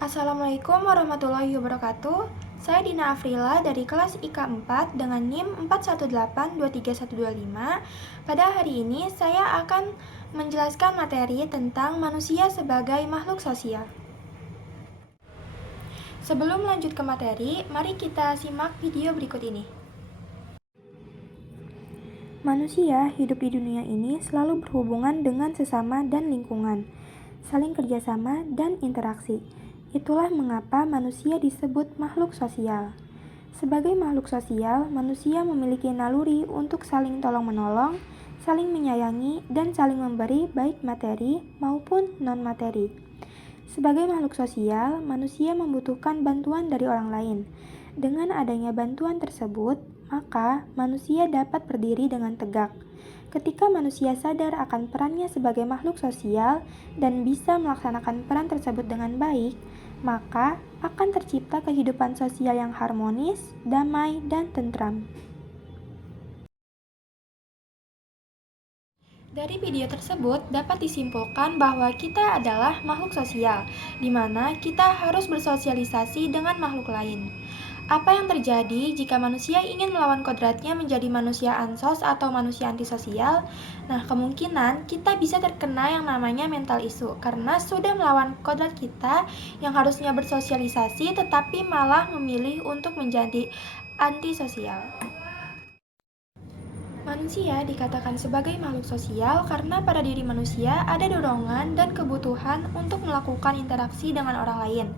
Assalamualaikum warahmatullahi wabarakatuh. Saya Dina Afrila dari kelas IK 4 dengan NIM 418231125. Pada hari ini saya akan menjelaskan materi tentang manusia sebagai makhluk sosial. Sebelum lanjut ke materi, mari kita simak video berikut ini. Manusia hidup di dunia ini selalu berhubungan dengan sesama dan lingkungan, saling kerjasama dan interaksi. Itulah mengapa manusia disebut makhluk sosial. Sebagai makhluk sosial, manusia memiliki naluri untuk saling tolong-menolong, saling menyayangi, dan saling memberi baik materi maupun non-materi. Sebagai makhluk sosial, manusia membutuhkan bantuan dari orang lain. Dengan adanya bantuan tersebut, maka manusia dapat berdiri dengan tegak. Ketika manusia sadar akan perannya sebagai makhluk sosial dan bisa melaksanakan peran tersebut dengan baik, maka akan tercipta kehidupan sosial yang harmonis, damai, dan tentram. Dari video tersebut dapat disimpulkan bahwa kita adalah makhluk sosial, di mana kita harus bersosialisasi dengan makhluk lain. Apa yang terjadi jika manusia ingin melawan kodratnya menjadi manusia ansos atau manusia antisosial? Nah, kemungkinan kita bisa terkena yang namanya mental issue karena sudah melawan kodrat kita yang harusnya bersosialisasi tetapi malah memilih untuk menjadi antisosial. Manusia dikatakan sebagai makhluk sosial karena pada diri manusia ada dorongan dan kebutuhan untuk melakukan interaksi dengan orang lain.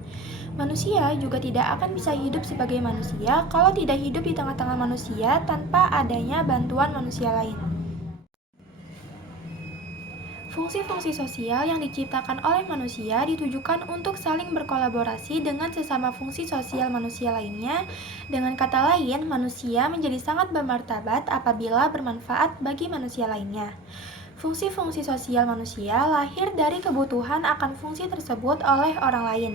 Manusia juga tidak akan bisa hidup sebagai manusia kalau tidak hidup di tengah-tengah manusia tanpa adanya bantuan manusia lain. Fungsi-fungsi sosial yang diciptakan oleh manusia ditujukan untuk saling berkolaborasi dengan sesama fungsi sosial manusia lainnya. Dengan kata lain, manusia menjadi sangat bermartabat apabila bermanfaat bagi manusia lainnya. Fungsi-fungsi sosial manusia lahir dari kebutuhan akan fungsi tersebut oleh orang lain.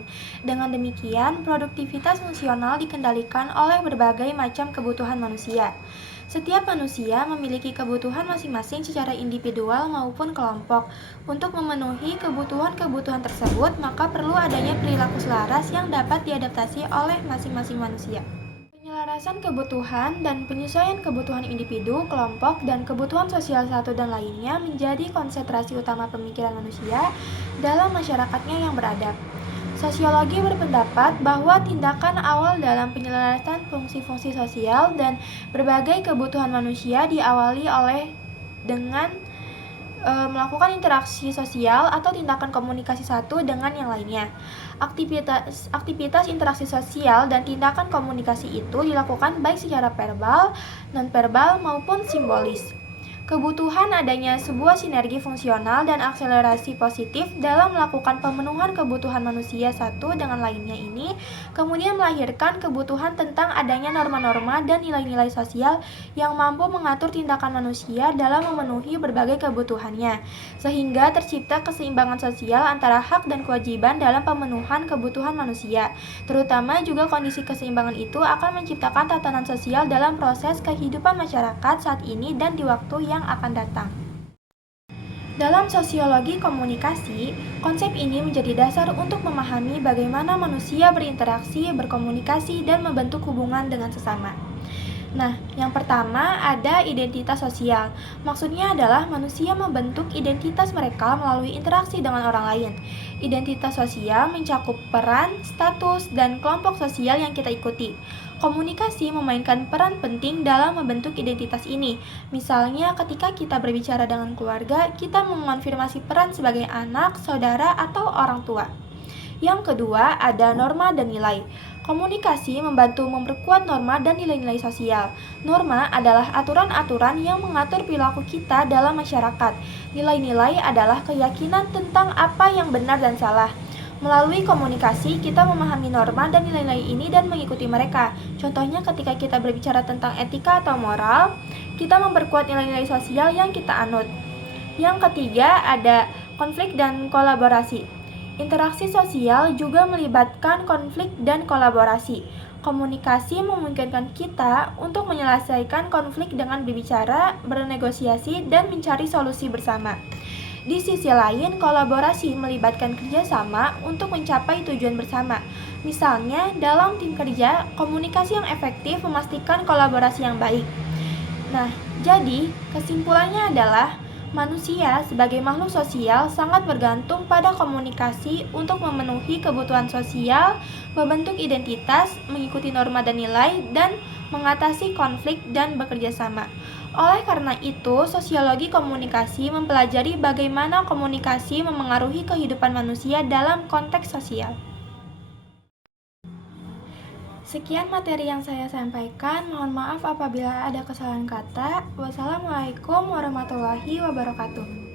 Dengan demikian, produktivitas fungsional dikendalikan oleh berbagai macam kebutuhan manusia. Setiap manusia memiliki kebutuhan masing-masing secara individual maupun kelompok. Untuk memenuhi kebutuhan-kebutuhan tersebut, maka perlu adanya perilaku selaras yang dapat diadaptasi oleh masing-masing manusia. Penyelarasan kebutuhan dan penyesuaian kebutuhan individu, kelompok, dan kebutuhan sosial satu dan lainnya menjadi konsentrasi utama pemikiran manusia dalam masyarakatnya yang beradab. Sosiologi berpendapat bahwa tindakan awal dalam penyelarasan fungsi-fungsi sosial dan berbagai kebutuhan manusia diawali oleh dengan melakukan interaksi sosial atau tindakan komunikasi satu dengan yang lainnya. Aktivitas interaksi sosial dan tindakan komunikasi itu dilakukan baik secara verbal, non-verbal maupun simbolis. Kebutuhan adanya sebuah sinergi fungsional dan akselerasi positif dalam melakukan pemenuhan kebutuhan manusia satu dengan lainnya ini, kemudian melahirkan kebutuhan tentang adanya norma-norma dan nilai-nilai sosial yang mampu mengatur tindakan manusia dalam memenuhi berbagai kebutuhannya, sehingga tercipta keseimbangan sosial antara hak dan kewajiban dalam pemenuhan kebutuhan manusia. Terutama juga kondisi keseimbangan itu akan menciptakan tatanan sosial dalam proses kehidupan masyarakat saat ini dan di waktu yang akan datang. Dalam sosiologi komunikasi, konsep ini menjadi dasar untuk memahami bagaimana manusia berinteraksi, berkomunikasi, dan membentuk hubungan dengan sesama. Nah, yang pertama ada identitas sosial. Maksudnya adalah manusia membentuk identitas mereka melalui interaksi dengan orang lain. Identitas sosial mencakup peran, status, dan kelompok sosial yang kita ikuti. Komunikasi memainkan peran penting dalam membentuk identitas ini. Misalnya ketika kita berbicara dengan keluarga, kita mengonfirmasi peran sebagai anak, saudara, atau orang tua. Yang kedua, ada norma dan nilai. Komunikasi membantu memperkuat norma dan nilai-nilai sosial. Norma adalah aturan-aturan yang mengatur perilaku kita dalam masyarakat. Nilai-nilai adalah keyakinan tentang apa yang benar dan salah. Melalui komunikasi, kita memahami norma dan nilai-nilai ini dan mengikuti mereka. Contohnya ketika kita berbicara tentang etika atau moral, kita memperkuat nilai-nilai sosial yang kita anut. Yang ketiga, ada konflik dan kolaborasi. Interaksi sosial juga melibatkan konflik dan kolaborasi. Komunikasi memungkinkan kita untuk menyelesaikan konflik dengan berbicara, bernegosiasi, dan mencari solusi bersama. Di sisi lain, kolaborasi melibatkan kerjasama untuk mencapai tujuan bersama. Misalnya, dalam tim kerja, komunikasi yang efektif memastikan kolaborasi yang baik. Nah, jadi kesimpulannya adalah manusia sebagai makhluk sosial sangat bergantung pada komunikasi untuk memenuhi kebutuhan sosial, membentuk identitas, mengikuti norma dan nilai, dan mengatasi konflik dan bekerja sama. Oleh karena itu, sosiologi komunikasi mempelajari bagaimana komunikasi memengaruhi kehidupan manusia dalam konteks sosial. Sekian materi yang saya sampaikan. Mohon maaf apabila ada kesalahan kata. Wassalamualaikum warahmatullahi wabarakatuh.